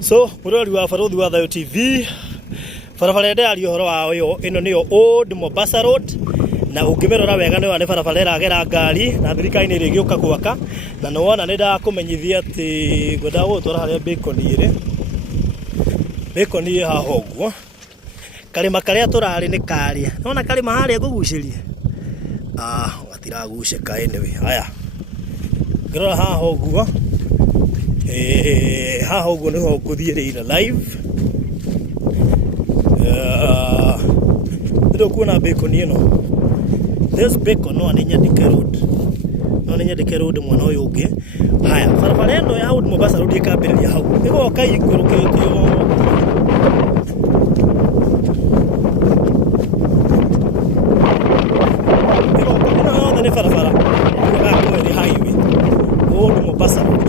So murori wa Baruthi wa Thayo TV barabara ndari horo wa yo ino niyo Old Mombasa Road na ukimerora wega ni wane barabara iragera ngari na thirikari ni rigiuka gwaka na no wona ni ndakumenyithia ati gwenda gutwara haria Bacon ye ha hoguo kalima karia turari ni karia nona kalima haria guguciria gatiragucika anyway haya ngirora ha hoguo ha hoguo ni ho nguthiirira live ndio kuna Bacon ino there's Bacon no ni Nyandike road mwana uyu ungi haya barabara eno ya Old Mombasa Road ikambiriria hau igoka igurukitio ni barabara ya ni highway Old Mombasa Road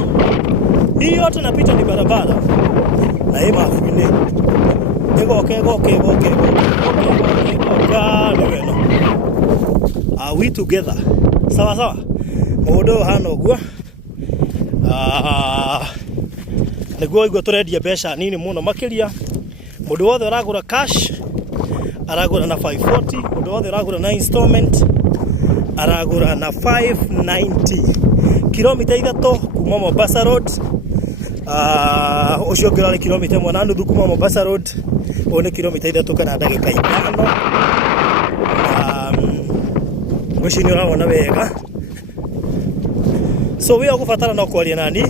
hii yote napita ni barabara na hii mafuine igoke are we together sawa mudo hano gwa niguo igwa turendia mbeca nini muno makiria mudo wothe uragura cash aragura na 540 mudo wothe uragura na installment aragura na 590 kilomita 3 kuma Mombasa Road ucio ngirari kilomita 1.5 kuma Mombasa Road one kilomita 3 kana ndagika 5 Mshini urabona wega so we akufatana no kwaria nani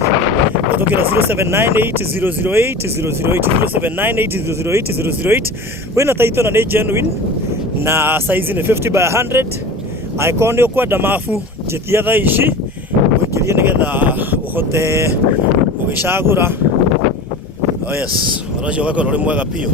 utokira 0798008008 wena taito na ni genuine na size ni 50 by 100 icon yo kwenda mafu jetia tha ici wikirie nigetha uhote ugicagura oh yes uracio gakoro ri mwega pio